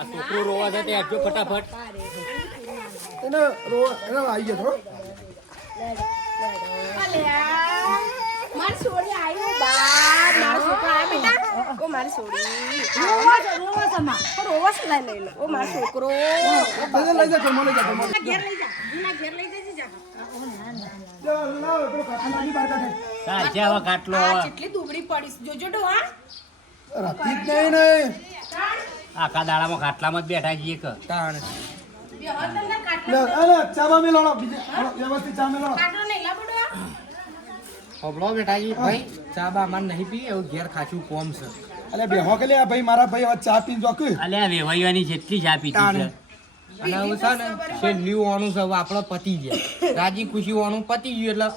આ છોકરો રોવા છે તે આપજો ફટાફટ. એને આવી ગયો થોડો. મારી સોડી આવ્યો બાર મારો છોકરો આવ્યો બેટા ઓ મારી સોડી રોવા છે લઈ લો ઓ મારો છોકરો લઈ જા જમો લઈ જા જમો ઘેર લઈ જા જીના ઘેર લઈ જજે જા લાવ પેલો કાઠાની બહાર કાઢે. સાચે હવે કાટલો આ કેટલી દુબળી પડીશ જોજો ડો હા રાતી જ નહીં આખા દાડામાં ખાટલામાં જ બેઠા છીએ કે તાણ બે હાથ તમને લે કાટલો અરે ચામાં મેલાણો બીજે વ્યવસ્થિત ચા મેલાણો. કાટલો નહીં લાબડો હબળો બેટાજી ભાઈ ચા બા માર નહીં પી એવું ઘેર ખાચું કોમ છે. અલે બેહો કે લે આ ભાઈ મારા ભાઈ હવે ચા પીને જોક. અલ્યા વેવાઈવાની જેટલી ચા પીધી છે. અને હવે છે ને છેલ્લું ઓણું છે હવે આપણે પતી ગયા રાજી ખુશી ઓણું પતી ગયું એટલે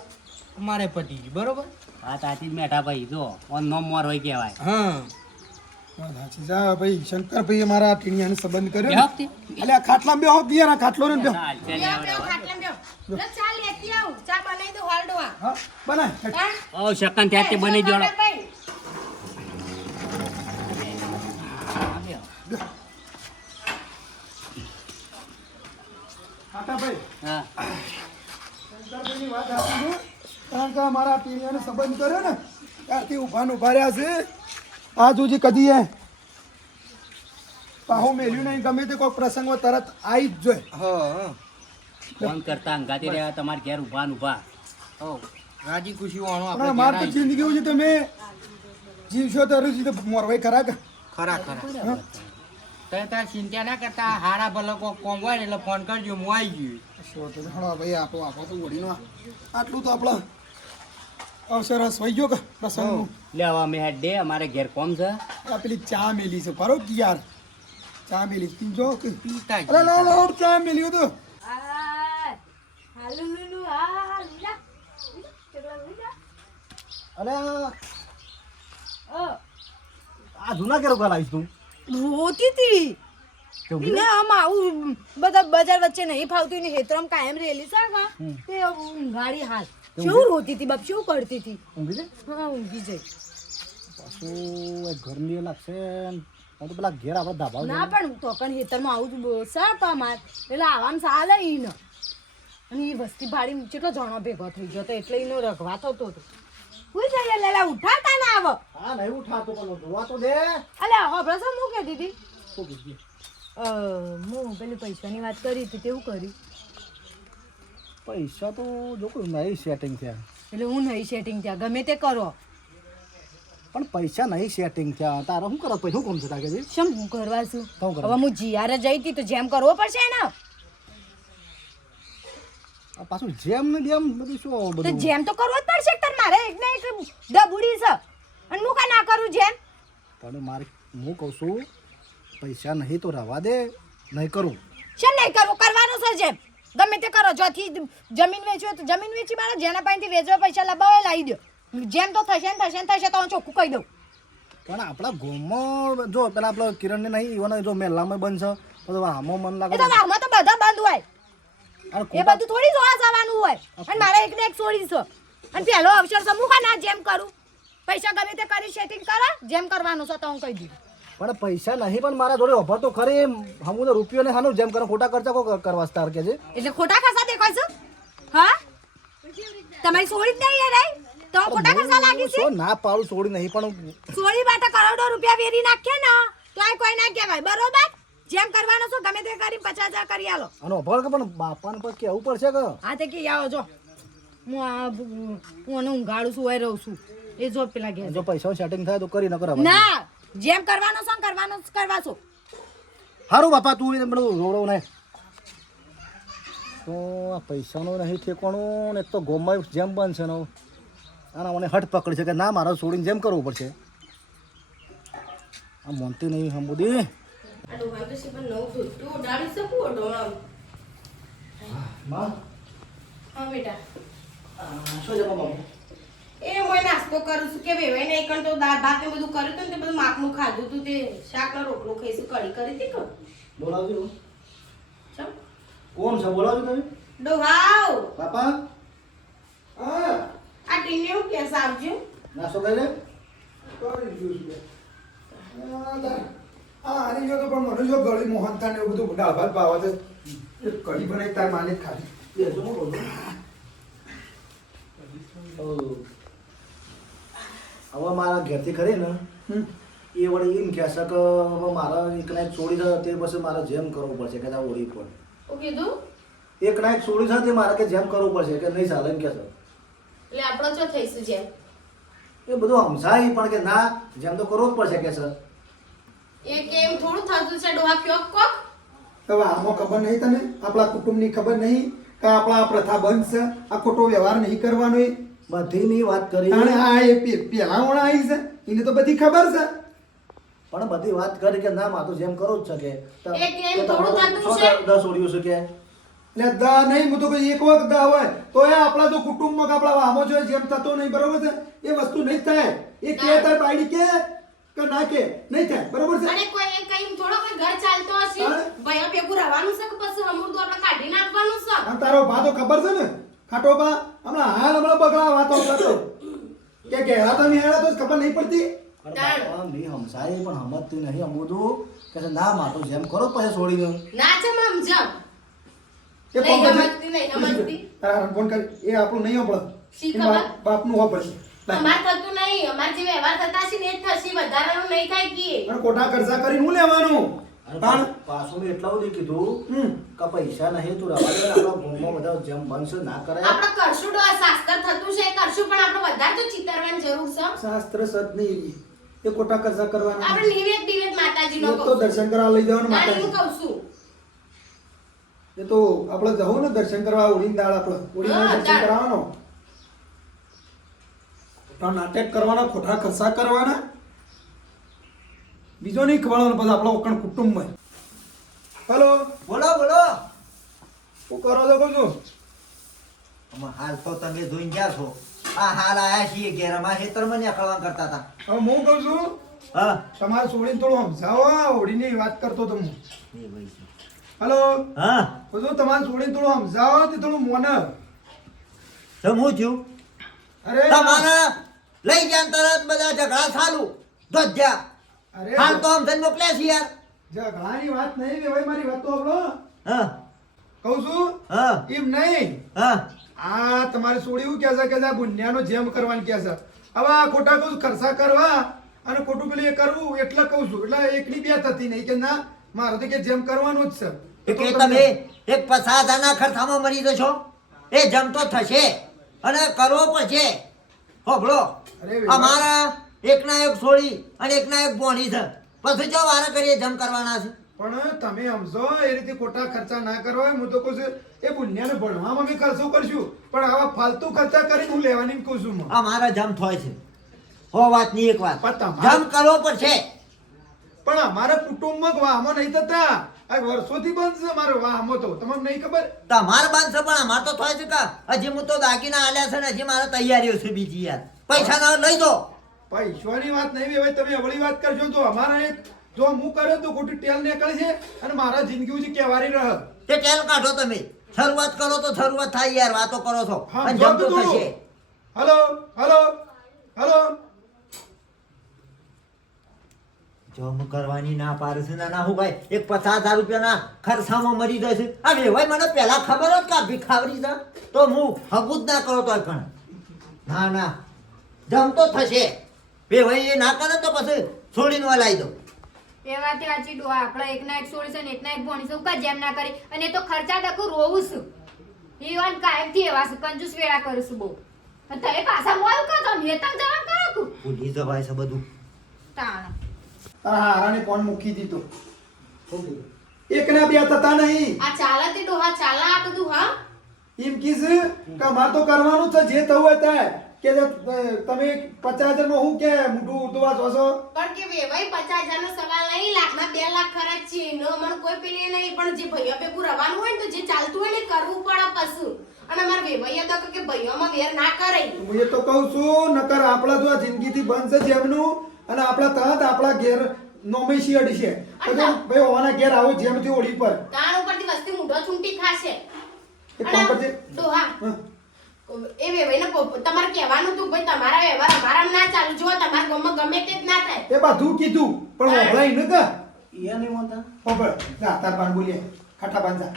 અમારે પતી ગયું બરોબર. આ તાતી જ મેઠા ભાઈ જો ઓન નો મોર હોય કહેવાય. હા સાચી જા ભાઈ શંકરભાઈએ મારા ટીણિયાને સંબંધ કર્યો બેહો ને. તે. અલે આ ખાટલામાં બેહો દિયા ના ખાટલો ને બેહો. ચાલ, ચાલ, બે આવડે, આવડે. ખાટલા બે લે ચા લેતી આવું ચા બનાવી દો હાલડો આ હા બનાય. હા ઓ શકન ત્યાં તે બની જોડો. ખાટા ભાઈ હા શંકરભાઈની વાત સાચી છે. કારણ કે મારા ટીણિયાને સંબંધ કર્યો ને ત્યારથી ઉભા ને ઉભા રહ્યા છે. આજ સુધી કદી એ પાહો મેલ્યું નહીં. ગમે તે કોઈ પ્રસંગમાં તરત આવી જ જોઈએ. હા ફોન કરતા અંગાતી રહ્યા તમારે ઘેર ઉભા ને ઉભા. હો રાજી ખુશી ઓણું પણ આપણે મારે ઘેર તો આવી. જિંદગી એવું છે તમે જીવશો તો હરું તો મોરવાઈ ખરા કે ખરા ખરા તમે તાર ચિંતા ના કરતા હારા ભલે કોઈ કોમ હોય ને એટલે ફોન કરજો હું આવી ગયું. શું તો હળો ભાઈ આપો તો ઓળીનો આટલું તો આપણો અવસર વહી ગયો કે પ્રસંગનું. લેવા મેં હેડ દે અમારે ઘેર કોમ છે. આ પેલી ચા મેલી છે બરો યાર ચા મેલી છે. પીજો કે પીતા જ. અરે લાવ લાવ ચા મેલી તો હાલુ લુલુ હા લીલા લીલા અરે ઓ આ જૂના કેરો કાલ આવીશ તું. હોતી હતી ને આમ આવું બધા બજાર વચ્ચે નહીં ફાવતું ને હેતરમ કાયમ રેલી છે કા તે ગાડી હાલ શું રોતી હતી બાપ શું કરતી હતી ઊંઘી છે હા ઊંઘી જઈ પાછું એક ઘરની એ લાગશે હું તો પેલા ઘેર આપણે ધાબા ના પણ તો પણ હેતરમાં આવું જ સાપ માર એટલે આવામ ચાલે ઈ ન અને એ વસ્તી ભાડી કેટલો જણો ભેગો થઈ ગયો તો એટલે એનો રખવા થતો હતો કોઈ જાય લેલા ઉઠાતા ના આવ હા નહીં ઉઠાતો પણ જોવા તો દે. અલે હવે શું હું કહેતી હતી શું કીધું? હું પેલી પૈસાની વાત કરી હતી તેવું કર્યું પૈસા તો જો કોઈ નહીં સેટિંગ થયા એટલે હું નહીં સેટિંગ થયા ગમે તે કરો પણ પૈસા નહીં સેટિંગ થયા તારે શું કરો પૈસા શું કામ છે તાકે શમ હું કરવા છું શું કરવા? હવે હું જીયારે જઈ હતી તો જેમ કરવો પડશે ને આ પાછું જેમ ને જેમ બધું શું તો બધું જેમ તો કરવો જ પડશે તાર મારે એક ને એક ડબુડી છે અને હું કા ના કરું જેમ પણ મારે હું કહું છું પૈસા નહીં તો રવા દે નહીં કરું. શેમ નહીં કરવું કરવાનું છે જેમ ગમે તે કરો જોથી જમીન વેચવી હોય તો જમીન વેચી મારો જેના પાસેથી વેચવા પૈસા લાવવા લાવી દો જેમ તો થશે ને તો હું ચોખ્ખું કહી દઉં પણ આપણા ગામમાં જો પેલા આપણો કિરણને નહીં એવાને જો મેલામાં બંધ છે તો આમાં મન એ લાગે તો આમાં તો બધા બંધ હોય અરે એ ખોટા બધું થોડી જોવા જવાનું હોય અને મારે એક ને એક છોડી છે અને પહેલો અવસર છે હું ના જેમ કરું પૈસા ગમે તે કરી સેટિંગ કરે જેમ કરવાનું છે તો હું કહી દીધું પણ પૈસા નહીં પણ મારા જોડે ઓફર તો ખરી હમું તો રૂપિયો ને હાનું જેમ કરે ખોટા ખર્ચા કો કરવા તાર કે છે એટલે ખોટા ખર્ચા દેખાય છે હા તમારી સોળી જ નહીં યાર તો ખોટા ખર્ચા લાગી છે શું ના પાડું છોડી નહીં પણ સોળી માટે કરોડો રૂપિયા વેરી નાખે ને તો આ કોઈ ના કહેવાય બરોબર જેમ કરવાનું છે ગમે તે કરી 50,000 કરી આલો અને ઓફર કે પણ બાપાને પર કેવું પડશે કે હા તે કે આવો જો હું ઊંઘાડું છું હોય રહું છું એ જો પેલા ઘેર જો પૈસા સેટિંગ થાય તો કરી ન કરાવ ના જેમ કરવાનું છે કરવાનું જ કરવા છો સારું બાપા તું એને બધું રોડો ને તો આ પૈસાનું નહીં ઠેકાણું ને એક તો ગોમાં જેમ બનશે ને આના મને હટ પકડી છે કે ના મારે છોડીને જેમ કરવું પડશે આ મોનતી નહીં હંબુદી માં હા બેટા શું છે બાબા એ હું નાસ્તો કરું છું કે વેવાઈ નહીં કણ તો દાળ ભાત ને બધું કર્યું હતું ને તે બધું માપનું ખાધું હતું તે શાકનો રોટલો ખાઈશું કઢી કરી હતી કે બોલાવજો ચમ કોણ છે બોલાવજો તમે ડોહાવ બાપા હા આ ટીને હું કેસ આવજો નાસ્તો કરી લે હા આની જો તો પણ મને જો ગળી મોહનથાળ ને એવું બધું દાળ ભાત ભાવે છે એ કઢી બનાવી તાર માને જ ખાધી બેસો હું બોલું હવે મારા ઘેરથી ખરી ને હમ. એ વળી એમ કહેશે કે હવે મારા એકના એક છોડી છે તે પછી મારે જેમ કરવું પડશે કે આ ઓળી પર શું કીધું એકના એક છોડી છે તે મારે કે જેમ કરવું પડશે કે નહીં ચાલે એમ કહેશે એટલે આપણો ચો થઈશું જેમ એ બધું સમજાય પણ કે ના જેમ તો કરવું જ પડશે કે સર એ કેમ થોડું થતું છે ડોહા કયો કોક હવે આમાં ખબર નહીં તને આપણા કુટુંબની ખબર નહીં કે આપણા આ પ્રથા બંધ છે આ ખોટો વ્યવહાર નહીં કરવાનો એ બધીની વાત કરી અને આ એ પેલા વણા આવી છે એને તો બધી ખબર છે પણ બધી વાત કરી કે ના માં તો જેમ કરવું જ છે કે એ કેમ થોડું થતું શું છે? 10 ઓળ્યું છે કે એટલે દા નહીં હું તો કહું એક વખત દા હોય તો એ આપણા જો કુટુંબમાં કે આપણા વામો જો જેમ થતો નહીં બરોબર છે એ વસ્તુ નહીં થાય એ કે તાર બાયડી કે ના કે નહીં થાય બરોબર છે અને કોઈ એ કઈ થોડો કોઈ ઘર ચાલતો હશે હા. ભયા ભેગું રહેવાનું છે કે પછી અમૃત આપણે કાઢી નાખવાનું છે આમ તારો ભા તો ખબર છે ને ખાટો ભા હમણાં બગડા વાતો કરતો કે ઘેરા તો નહીં હેડા તો ખબર નહીં પડતી પણ બાપા મી સમજાય પણ સમજતી નહીં અમુદું કે છે ના માં તો જેમ કરો પછી છોડીને ના છે મમ જમ એ નહીં ફોન સમજતી, નહીં સમજતી. તારા ફોન કરી એ આપણું નહીં સાંભળે શી એના ખબર? બાપનું સાંભળશે અમાર થતું નહીં અમાર જે વ્યવહાર થતા છે ને એ જ થશે વધારાનું નહીં થાય કે અને કોઠા ખર્ચા કરીને હું લેવાનું અને પણ પાછું મેં એટલા બધું કીધું હમ કે પૈસા નહીં તું રવા દે આપણા ગામમાં બધા જેમ બનશે ના કરાય આપણે કરશું ડોહા શાસ્ત્ર થતું છે એ કરશું પણ આપણે વધારે તો ચિતરવાની જરૂર છે શાસ્ત્ર સત નહીં એ કોઠા ખર્ચા કરવાના આપણે નિવેદ દિવેદ માતાજીનો એક તો કહું દર્શન કરવા લઈ જવાનું ના હું માતાજી કહું છું એ તો આપણે જવું ને દર્શન કરવા ઉડીને દાળ આપણે ઉડીને હા, દર્શન દાળ. કરાવવાનો ખોટા નાટક કરવાના ખોટા ખર્ચા કરવાના બીજો નહીં ખવડાવવાનો પછી આપણો ઓકણ કુટુંબમાં હેલો બોલો બોલો શું કરો છો કહું છું આમાં હાલ તો તમે જોઈને ગયા છો આ હાલ આયા છીએ ઘેર અમારા ખેતરમાં નીકળવા કરતા હતા હવે હું કહું છું હા તમારે છોડીને થોડું સમજાવો આ હોળીની વાત કરતો તો હું એ ભાઈ છે. હેલો હા બધું તમારે છોડીને થોડું સમજાવો તે થોડું મોન તો હું થયું અરે તમારે લઈ ગયા ને તરત બધા ઝઘડા ચાલુ ધોધ્યા અરે હાલ તો આમ થઈને મોકલ્યા છે યાર ઝઘડાની વાત નહીં ભાઈ મારી વાત તો આપણો હા કહું છું હા એમ નહીં હા આ તમારે છોડી એવું કહે છે કે આ બુનિયાનો જેમ કરવાનું કહે છે હવે આ ખોટા કહું છું, ખર્ચા કરવા અને ખોટું પેલું એ કરવું એટલે કહું છું એટલે એકની બે થતી નહીં કે ના મારે તો કે જેમ કરવાનું જ છે કે તમે એક 50,000 ખર્ચામાં મરી જશો એ જમતો થશે અને કરવો પડશે હોબળો અરે અમારા એકના એક છોડી અને એકના એક બોણી છે પછી જો વારા કરીએ જમ કરવાના છે પણ તમે સમજો એ રીતે ખોટા ખર્ચા ના કરવા હું તો કહું છું એ બુનિયાને ભણવામાં અમે ખર્ચો કરશું પણ આવા ફાલતુ ખર્ચા કરીને હું લેવાની કહું છું હું. અમારા જમ થાય છે હો વાત ની એક વાત પણ તમારા- જમ કરવો પડશે પણ અમારા કુટુંબમાં વાહમો નહીં થતા આ વર્ષોથી બંધ છે મારો વાહમો તો તમને નહીં ખબર તમારે બાંધશે પણ અમાર તો થાય છે કા હજી હું તો દાગીના આલ્યા છે ને હજી મારે તૈયારીઓ છે બીજી યાર પૈસા ના લઈ દો પૈસાની વાત નહીં હવે તમે અવળી વાત કરશો તો અમારા એક જો હું કર્યો તો ખોટી ટેલ નીકળે છે અને મારા જિંદગી ઉજી કહેવાની રહે તે ટેલ કાઢો તમે શરૂઆત કરો તો શરૂઆત થાય યાર વાતો કરો છો હા, અને જો જમ તો કીધું. થશે હલો હલો હલો જમ કરવાની ના પાડે છે ના હું ભાઈ એક 50,000 રૂપિયાના ખર્ચામાં મરી જાય છે આ વેવાય મને પહેલા ખબર હોત કે આ ભિખાવરી છે તો હું હગું જ ના કરો તો કણ ના ના જમ તો થશે વેવાય એ ના કરે તો પછી છોડીને લાવી દો એ વાત સાચી ડોહા આપણે એકના એક છોડી છે ને એકના એક ભણી છે હું કાં જેમ ના કરી અને એ તો ખર્ચા ડખું રોવું છું એ વાત કાયમથી એવા છે કંજૂસ વેળા કરું છું બહુ અને તમે પાછા મોલ કરો તો મેં તમ જવાબ કરો કુ ભૂલી જવાય છે બધું તાણ તારા હારાને ફોન મૂકી દીધો એકના બે થતા નહીં આ ચાલાતી ડોહા ચાલા આ બધું હા એમ કીધું કે અમારે તો કરવાનું છે જે થવું હોય તે કે તમે 50,000 માં હું કે મોટું ઉતવા જોશો પણ કે વેવાઈ 50,000 નો સવાલ નહીં લાખના 2 લાખ ખર્ચ છે નો મને કોઈ પેલી નહીં પણ જે ભૈયા ભેગું રવાનું હોય ને તો જે ચાલતું હોય ને એ કરવું પડે પાછું અને અમારા વેવાઈએ તો કે ભાઈઓમાં વેર ના કરાય હું એ તો કહું છું નકર આપણા જો આ જિંદગીથી બંધ છે જેમનું અને આપણા તરત આપણા ઘેર નોમેશી અડી છે તો જો ભાઈ હોવાના ઘેર આવો જેમથી ઓળી પર તાણ ઉપરથી વસ્તી મૂઢો ચૂંટી ખાશે એ કામ કરજે ડોહા હા. એ વેવાઈને તમારે કહેવાનું હતું ભાઈ તમારા વ્યવહાર અમારા ના ચાલુ જો તમારા ગામમાં ગમે તે જ ના થાય એ બધું કીધું પણ વભળાય ને કે એ નહીં માનતા ખબર જા તાર બાન બોલીએ ખાટા બાંધા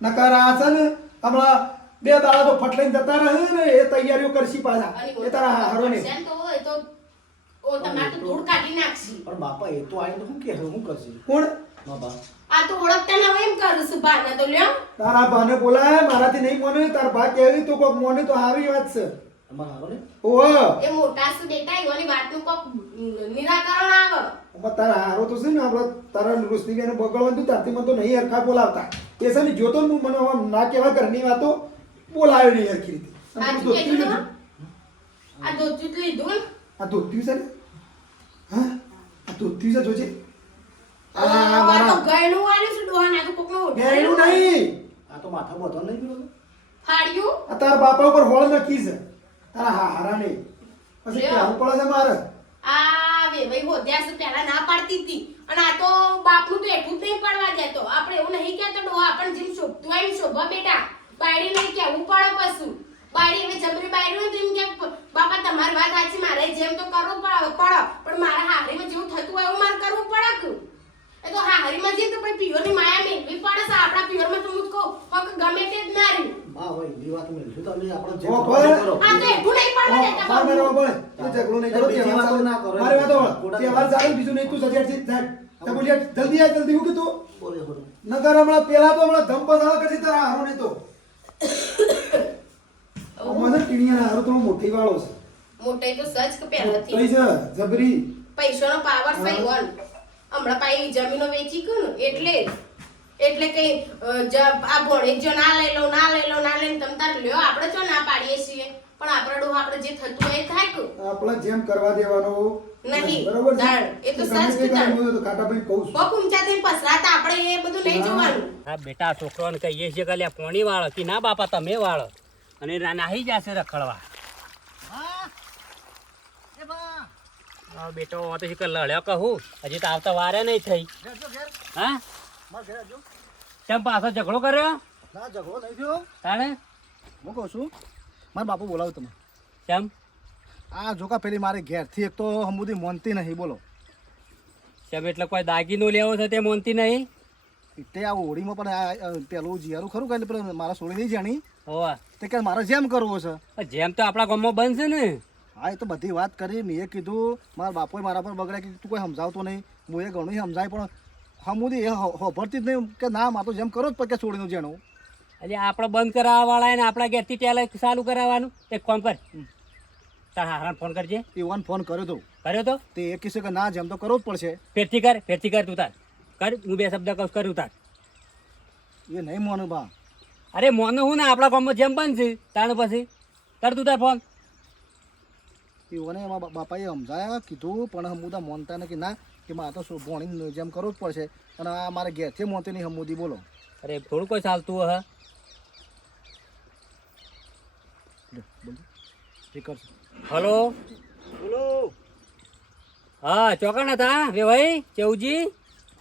નકર આ છે ને હમણાં 2 દાડા તો ફટલાઈને જતા રહે ને એ તૈયારીઓ કરશી પાછા એ તારા હારો ને છે ને તો હોય તો ઓ તમારે તો ધૂળ કાઢી નાખશી પણ બાપા એ તો આવીને શું કે શું કરશે કોણ બાપા આ તો ઓળખતા ના હોય એમ કરું છું બાને તો લ્યો તારા બાને બોલાય મારાથી નહીં મોને તાર બા કેવી તો કોક મોને તો હારી વાત છે તમારા હારો ને ઓહો એ મોટા છે બેટા એવાની વાતનું કોક નિરાકરણ આવે પણ તારા હારો તો છે ને આપણે તારા રોશની બેને બગડવાનું તું તારથી મને તો નહીં હરખા બોલાવતા એ છે ને જોતો ને મને આમ ના કહેવા ઘરની વાતો બોલાવ્યો નહીં હરખી રીતે અને તું સાચું ધોતી કહેજો લીધું. આ દોતું લીધું ને આ ધોત્યું છે ને હા આ ધોત્યું છે જોજે આ આ તો મારા ગયણું વાળ્યું છે ડોહા ના તો કોકનો ગેરનું નહીં આ તો માથા બોધો નહીં પીડો ફાડ્યું આ તારા બાપા ઉપર હોળ નખી છે તારા હારા નહીં પછી લ્યો. કહેવું પડે છે મારે આ વેવાઈ હોદ્યા છે પહેલા ના પાડતી હતી અને આ તો બાપનું તો એટલું જ નહીં પડવા દેતો આપણે એવું નહીં કહેતો ડોહા આપણને જેમ શોભતું હોય એમ શોભા બેટા બાયડી નહીં કેવું પડે પશુ બાયડી હવે જબરી બાયડી હોય તો એમ કે બાપા તમારી વાત સાચી મારે જેમ તો કરવું પડે પણ મારા હારીમાં જેવું થતું હોય એવું મારે કરવું પડે કે એ તો હારીમાં જે તો પછી પિયોરની માયા મેળવી પડે છે આપણા પિયોરમાં તો હું જ કહું પગ ગમે તે જ ના રહ્યું હા હોય એ વાત મેળવ્યું તમે આપણો જે ઓ, કરો ભાઈ. તે કરો આ તો એટલું નહીં પડવા દેતા માર બાપુ. મેરવા પડે તું ઝઘડો નહીં કરો બીજી તહેવાર વાતો ચાલે. ના કરો. મારી વાતો વળ. ખોટા તહેવાર ચાલે બીજું નહીં તું સજેડ જા તે બોલ્યા જલ્દી આ જલ્દી હું કીધું બોલે બોલે નગર હમણાં પેલા તો હમણાં ધમ પસાર કરતી તારા હારો નહીં તો મને ટીણીયાના હારો તો મોટી વાળો છે મોટે તો સજ કે પહેલાથી તઈ છે જબરી પૈસાનો પાવર છે વન હમણાં પાઈ જમીનો વેચી ગયું ને એટલે કઈ આ ભણે જો ના લઈ લો ના લઈ લો ના લઈને તમ તાર લ્યો આપણે જો ના પાડીએ છીએ પણ આપણે ડોહા આપણે જે થતું હોય એ થાય કે આપણે જેમ કરવા દેવાનો નહીં. બરોબર છે દાણ. એ તો ગમે સચ તે દાણ. કામ હોય તો કાટાભાઈ કહું છું બહુ ઊંચા થઈને પસરાતા આપણે એ બધું નહીં જોવાનું હા બેટા છોકરોને કહીએ છીએ કે લ્યા પોણી વાળો કે ના બાપા તમે વાળો અને નાહી જશે રખડવા હા બેટો આ તો શીખર લડ્યો કહું હજી તો આવતા વારે નહીં થઈ હા માર ઘરે આવજો કેમ પાછો ઝઘડો કર્યો ના ઝઘડો નહીં થયો તાણે હું કહું છું મારા બાપુ બોલાવો તમે કેમ આ જોકા પેલી મારે ઘેરથી એક તો હમુદી મોનતી નહીં બોલો કેમ એટલે કોઈ દાગીનો લેવો છે તે મોનતી નહીં તે આ હોળીમાં પણ આ પેલું જીયારું ખરું કે પેલું મારા સોળી નહીં જાણી હોવા તે કે મારે જેમ કરવું છે જેમ તો આપણા ગામમાં બંધ છે ને હા એ તો બધી વાત કરી મેં કીધું મારા બાપુએ મારા પર બગડ્યા કે તું કોઈ સમજાવતો નહીં હું એ ઘણું સમજાય પણ હમુદી એ હોભરતી જ નહીં કે ના મારે તો જેમ કરો જ પછી છોડીનું જેણું એટલે આપણે બંધ કરાવવા વાળા ને આપણા ઘેરથી ટેલે ચાલુ કરાવવાનું એક કામ કર તાર હારાને ફોન કરજે એવાને ફોન કર્યો તો કર્યો તો તે એ કહેશે કે ના જેમ તો કરવું જ પડશે ફેરથી કર તું તાર કર હું બે શબ્દ કહું કરું તાર એ નહીં મોનું બા અરે મોનો હું ને આપણા ગામમાં જેમ બંધ છે તાણ પછી કર તું તાર ફોન એવાને એમાં બાપાએ સમજાયા કીધું પણ હમુદા મોનતા ને કે ના કે મારે તો શું ભણી જેમ કરવું જ પડશે અને આ મારે ઘેરથી મોનતી નહીં હમુદી બોલો અરે થોડું કોઈ ચાલતું હ ઠીક છે હલો બોલો હા ચોકણ હતા વે ભાઈ ચેવજી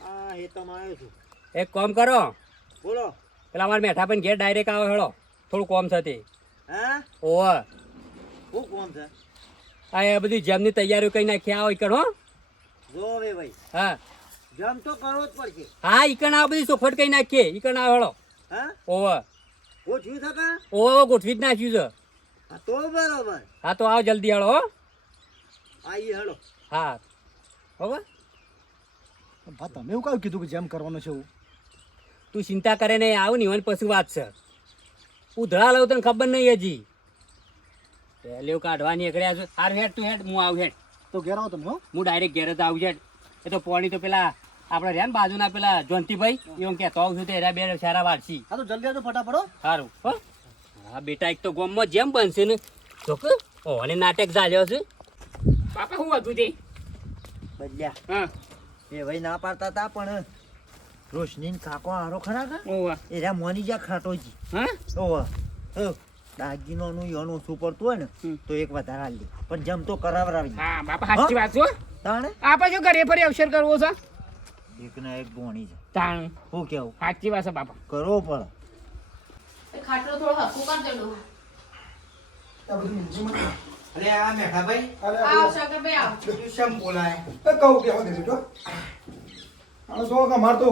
આ હેતમાં આવ્યો છું એક કામ કરો બોલો પેલા અમારે મેઠા પણ ઘેર ડાયરેક્ટ આવે હેળો થોડું કોમ છે તે હા ઓવ શું કોમ છે આ એ બધી જેમની તૈયારીઓ કરી નાખી આવો ઈકણ હો જો હવે ભાઈ હા જમ તો કરવો જ પડશે હા ઈકણ આ બધી ચોખવટ કરી નાખીએ ઈકણ આવે હેળો હા ઓવ ઓછું થકા ઓવ ગોઠવી જ નાખ્યું છે હા તો બરોબર હા તો આવો જલ્દી હેળો હો આવીએ હેડો હા હવે બા તમે એવું કહ્યું કીધું કે જેમ કરવાનું છે એવું તું ચિંતા કરે નહીં આવું ને એવાની પછી વાત છે ઉધડા લઉં તને ખબર નહીં હજી પહેલે કાઢવાની એકડ્યા છે હાર હેડ તું હેડ હું આવું હેડ તો ઘેર આવો તમે હો હું ડાયરેક્ટ ઘેર જ આવું હેડ એ તો પોણી તો પેલા આપણે રહ્યા ને બાજુના પેલા જોન્ટીભાઈ એવું કહેતો આવું છું તો એરા બે સારા વાળશી હા તો જલ્દી આવજો ફટાફટ હો. સારું હો હા બેટા એક તો ગામમાં જેમ બનશે ને તો કે અને નાટક ચાલ્યો છે બાપા શું હતું તે બદલ્યા હા એ ભાઈ ના પાડતા હતા પણ રોશની કાકો હારો ખરા કા ઓવા એરા મોની જા ખાટોજી હા ઓવા દાગીનોનું યોનું ઓછું પડતું હોય ને તો એક વધારે હાલ દે પણ જમ તો કરાવરાવી હા બાપા સાચી વાત છો તાણે આપણે શું ઘરે ફરી અવસર કરવો છે એક ના એક ભોણી છે તાણ શું કેવું સાચી વાત છે બાપા કરવો પડે ખાટલો થોડો હરખું કરી દેલો આ બધું ઊંચી અરે આ મેઠાભાઈ અરે આવ શંકરભાઈ આવ તું શેમ બોલાય કહું કે હવે બેટો હવે જો કે અમાર તો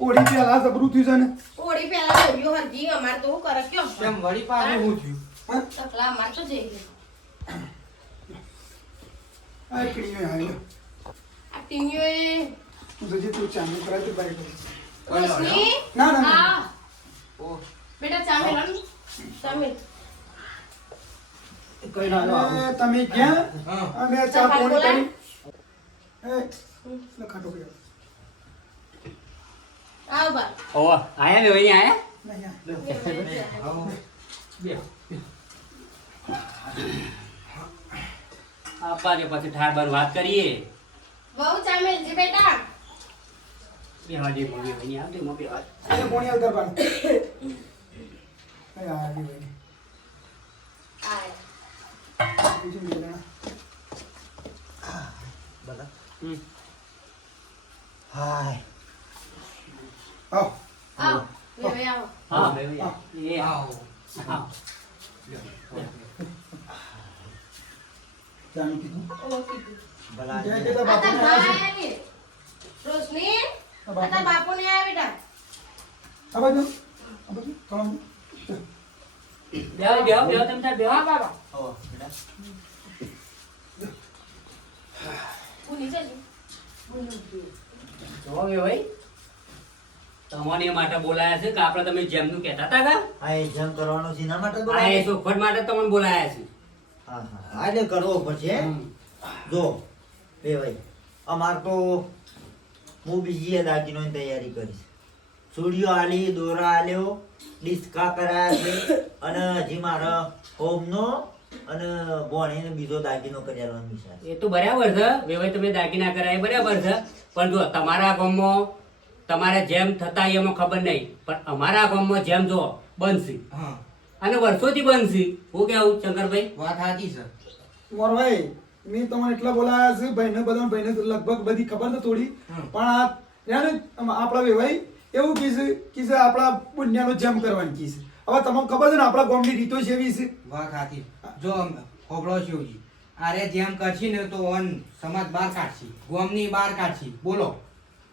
ઓળી પેલા જબરું થયું છે ને ઓળી પહેલા જોયો હરજી અમાર તો હું કરે કયો કેમ વળી પાછું હું થયું તકલા અમાર તો જઈ ગયું આ કીડીઓ આવી લો આ ટીંગીઓએ તું જજે તું ચાલુ કરાય તો બાઈક રોશની ના ના ના હા ઓહ બેટા ચા મેલો ને ચા મેલ કઈ ના લો એ તમે ક્યાં હા અમે ચા હાલ પોણી બોલાય? કરી લે ખાટો કર્યો આવ બા ઓ આયા વેવાઈ આયા નહીં આ. આવો. આપા દે પછી ઠાર બાર વાત કરીએ બહુ ચા મેલ જી બેટા બેવા દે મમ્મી વેવાઈ આવજે મમ્મી વાત એ પોણી આવતા બાર એ આવી ભાઈ આય બીજું મેળા હમ. હાય આવ આવ વેવે આવો હા વેવાઈ એ આવો. આવ. જાણી કીધું ઓ કીધું ભલા જય છે. જય આ તાર બાપુ બા આયા ને રોશની આ તાર બાપુ ને આયા બેટા આ બાજુ થોડું બેહો બેહો બેહો તમે તાર બેહો બાબા આવો, બેટા. ઉની જજો જો વેવાઈ તમને એ માટે બોલાયા છે કે આપણે તમે જેમનું કહેતા હતા કા આ એ જેમ કરવાનો છે એના માટે આ એ બોલાય? ચોખવટ માટે તમને બોલાયા છે હા હા આજે કરવો પડશે હે? જો બે ભાઈ અમાર તો હું બીજી દાગીનોની તૈયારી કરીશ ચૂડીઓ આલી દોરા આલ્યો ડિસ્કા કરાયા છે અને હજી મારા હોમનો અને ભોણીને બીજો દાગીનો કરેલો નિશાન એ તો બરાબર છે વેવાઈ તમે દાગીના કરાય બરાબર છે પણ જો તમારા ગામમાં તમારે જેમ થતા એમાં ખબર નહીં પણ અમારા ગામમાં જેમ જો બનશે હા અને વર્ષોથી બનશે હું કેવું શંકરભાઈ વાત સાચી છે મોરભાઈ મેં તમને એટલા બોલાયા છે ભાઈને બધા ભાઈને તો લગભગ બધી ખબર તો થોડી હમ. પણ આ યાર આપણા વેવાઈ એવું કીધું આપણા પુણ્યનો જેમ કરવાની કીધું હવે તમને ખબર છે ને આપણા ગામની રીતો છે એવી છે વાત સાચી જો હોબળો શિવજી આરે જેમ કરશી ને તો ઓન સમાજ બહાર કાઢશી ગોમની બહાર કાઢશી બોલો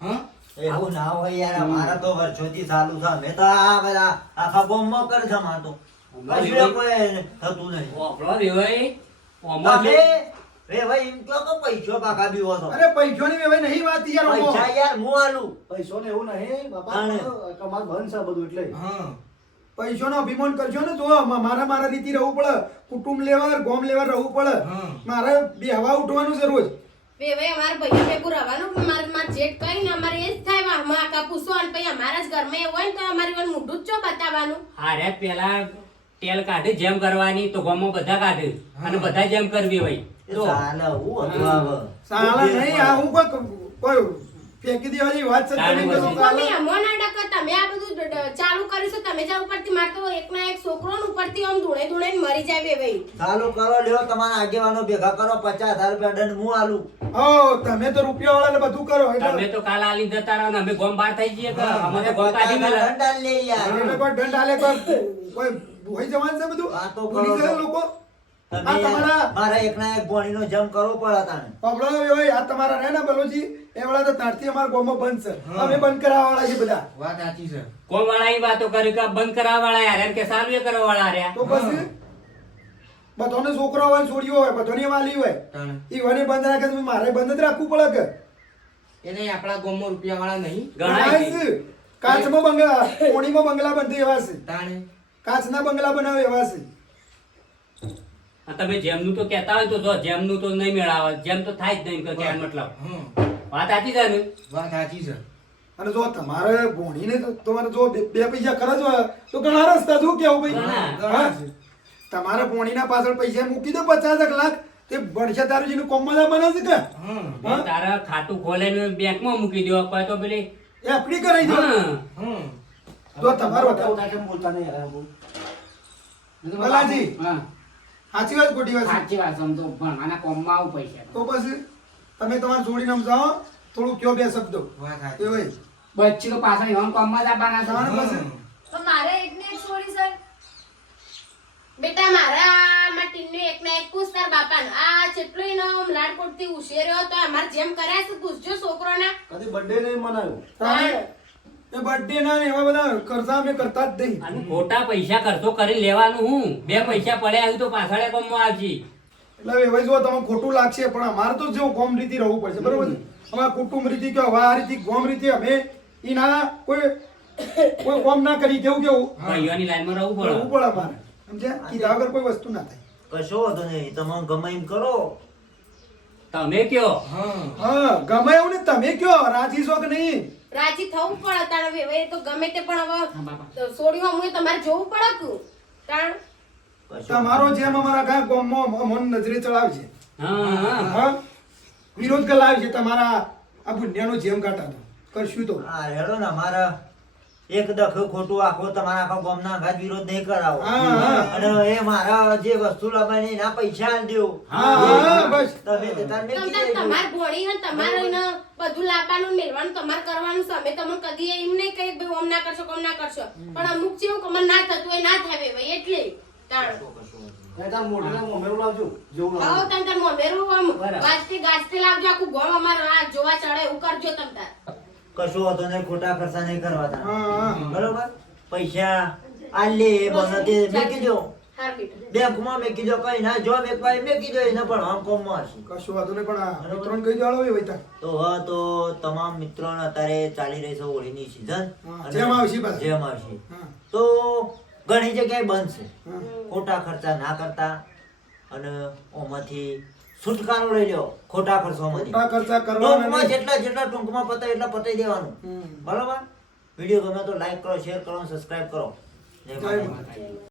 હા એવું ના હોય યાર અમારા તો વર્ષોથી ચાલુ છે અમે તો આ બધા આખા બોમ્બમાં કરે છે અમારે તો કશું એ કોઈ થતું નહીં આપણો વેવાઈ ઓમાં તમે જો રે ભાઈ એમ કહો કે પૈસો પાકા બીવો છો અરે પૈસાની વેવાઈ નહીં વાત યાર ઓમો. પૈસા યાર હું આલું પૈસો ને એવું નહીં બાપા તાણે. કમાલ બંધ છે બધું એટલે હા પૈસાનો અભિમાન કરજો ને તો મારા રીતિ રહેવું પડે કુટુંબ લેવા ગોમ લેવા રહેવું પડે હા. મારે બેહવા ઉઠવાનું છે રોજ વેવે અમાર ભાઈ ભેગું રહેવાનું માર જેટ કઈ ને અમારે એ જ થાય વાહમાં આકા પૂછો અને પછી અમારા જ ઘરમાં એવું હોય ને તો અમારી વાર મોઢું જ ચો બતાવવાનું હારે પેલા તેલ કાઢે જેમ કરવાની તો ગામમાં બધા કાઢે અને બધા જેમ કરવી ભાઈ તો ચાલે હું હતું આવે સાલા નહીં આ હું કોઈ ફેંકી દેવા જેવી વાત છે તારે તમે પછી. કહો મમ્મી ચાલે. અમોન અડક તમે આ બધું ચાલુ કરીશું તમે જા ઉપરથી માર તો એકના એક છોકરો ને ઉપરથી આમ ધૂણે ધૂણે મરી જાય વેવે ચાલુ કરો લ્યો તમારા આગેવાનો ભેગા કરો 50,000 રૂપિયા દંડ હું આલું હો તમે તો રૂપિયા વાળા બધું કરો તમે એટલે તો કાલ આલી જતા રહો ને અમે ગોમ બહાર થઈ જઈએ કે અમે તો ગોમ કાઢી 50,000 મેલા દંડ આલી લે યાર એટલે કોઈ દંડ આલે કોઈ ભોય જવાન છે બધું આ તો ભૂલી કરો ગયા તો. લોકો તમે આ તમારા મારા એકના એક ભોણીનો જમ કરવો પડે તાને પબડો વેવાઈ આ તમારા રહે ને બલોજી એ વાળા તો તારથી અમારા ગામમાં બંધ છે અમે બંધ કરાવવા વાળા છે બધા વાત સાચી છે ગોમ વાળા ની વાતો કરી કે બંધ કરાવવા વાળા યાર એમ કે સારું એ કરવા વાળા રહ્યા તો પછી બધાને છોકરા હોય છોડીઓ હોય બધાની વાલી હોય તાણે. ઈવાને બંધ રાખે તો મારે બંધ જ રાખવું પડે કે એ નહીં આપણા ગામમાં રૂપિયા વાળા નહીં ગણાય ગણાય છે. છે. કાચમાં બંગલા કોણીમાં બંગલા બંધ એવા છે તાણે કાચના બંગલા બનાવે એવા છે અને તમે જેમનું તો કહેતા હોય તો જો જેમનું તો નહીં મેળાવે જેમ તો થાય જ નહીં કે ક્યાં મતલબ હા વાત સાચી છે ને વાત સાચી છે અને જો તમારે ભોણીને તમારે જો બે પૈસા ખર્ચ હોય તો ઘણા રસ્તા શું કેવું ભાઈ ઘણા. હા? તમારે ભોણીના પાછળ પૈસા મૂકી દો 50 લાખ તે ભણશે તારું જેનું કોમમાં બને છે કે હા હા? તારા ખાતું ખોલાઈને બેંકમાં મૂકી દો કોઈ તો પેલી એ આપણી કરાઈ દો હા હા જો તમારું કેમ બોલતા નહીં યાર બહુ. ભલાજી હા સાચી વાત ખોટી વાત છે? સાચી વાત સમજો ભણવાના કોમમાં આવું પૈસા તો પછી તમે તમારે જોડીને સમજાવો થોડું કયો બે શબ્દો વાત એ સાચી ભાઈ બચ્ચી તો પાછા એવા કોમમાં જ આપવાના છે તાણે પછી તો મારે એક ને એક છોડી સર બેટા મારા ટીનનો એક ના એક પૂછ તાર બાપાને આ જેટલો એનો લાડકોટથી ઉછેર્યો તો અમાર જેમ કર્યા છે પૂછજો છોકરોના કદી બર્થડે નહીં મનાવ્યો એ બર્થડે ના ને એવા બધા ખર્ચા અમે કરતા જ નહીં. અને ખોટા પૈસા ખર્ચો કરી લેવાનું હું 2 પૈસા પડ્યા હોય તો પાછળ કોમમાં આવજી. એટલે હવે જો તમને ખોટું લાગશે પણ અમારે તો જો ગોમ રીતિ રહેવું પડશે બરોબર છે. અમારા કુટુંબ રીતિ કે વાર રીતિ ગોમ રીતિ અમે એના કોઈ કોમ ના કરી કેવું ભાઈઓની લાઈનમાં રહેવું પડે. રહેવું પડે અમારે સમજ્યા કીધા વગર કોઈ વસ્તુ ના થાય. કશો વાંધો નહીં તમે ગમે એમ કરો. તમે કયો હા ગમે એવું ને તમે કયો રાજી છો કે નહીં? રાજી થવું પડે તાણ વેવાઈ તો ગમે તે પણ હવે સોડીમાં મુએ તમારે જોવું પડે કુ તાણ તમારો જેમ અમારા ગામ ગામમાં મન નજરે ચડાવશે. હા હા હા વિરોધ કરાવશે તમારા આ બુનિયાનો જેમ કાઢા કરશું તો હા હેડો ને અમારા એક દખ ખોટું આખો તમારા આખા ગામના અંગાત વિરોધ નહીં કરાવો. હા, હા. અને એ મારા જે વસ્તુ લાવવાની એના પૈસા આલ દ્યો. હા, હા, બસ. તમે તે તાર મેં કીધું. તમાર ભણી ને તમારે એને બધું લાવવાનું મેળવાનું તમારે કરવાનું છે અમે તમને કદી એમ નહીં કહી ભાઈ ઓમ ના કરશો કોમ ના કરશો પણ અમુક જેવું કમર ના થતું હોય ના થાય ભાઈ એટલે તાણ તાર મોઢાને મોમેરું લાવજો જેવું લાવો. આવો તમ તાર મોમેરું આમ ગાજતે લાવજો આખું ગોળ અમારે આ જોવા ચડે એવું કરજો તમ તાર કશું વાંધો નહીં, ખોટા ખર્ચા નહીં કરવા તાર. હા, હા. બરોબર પૈસા આલ લે એ બને તે મેકી દો. હાર બેટા બેંકમાં મેકી દો, કઈ ના જો એક વાર મેકી દો એને પણ આમ કોમમાં હશે. કશું વાંધો નહીં પણ આ મિત્રોને કહી દો હાલો એ વૈતા. તો હવે તો તમામ મિત્રોને અત્યારે ચાલી રહી છે હોળીની season. હા, અને જેમ આવશે પાછું. જેમ આવશે. હા, તો ઘણી જગ્યાએ બંધ છે. હા. ખોટા ખર્ચા ના કરતા અને ઓમાંથી છુટકારો લઈ લ્યો ખોટા ખર્ચોમાંથી. ખોટા ખર્ચા કરવાના ટૂંકમાં નહીં. જેટલા ટૂંકમાં પતાય એટલા પતાઈ દેવાનું. હમ. બરોબર વિડીયો ગમે તો લાઈક કરો, શેર કરો, સબસ્ક્રાઇબ કરો. જય જય માતાજી. માતાજી.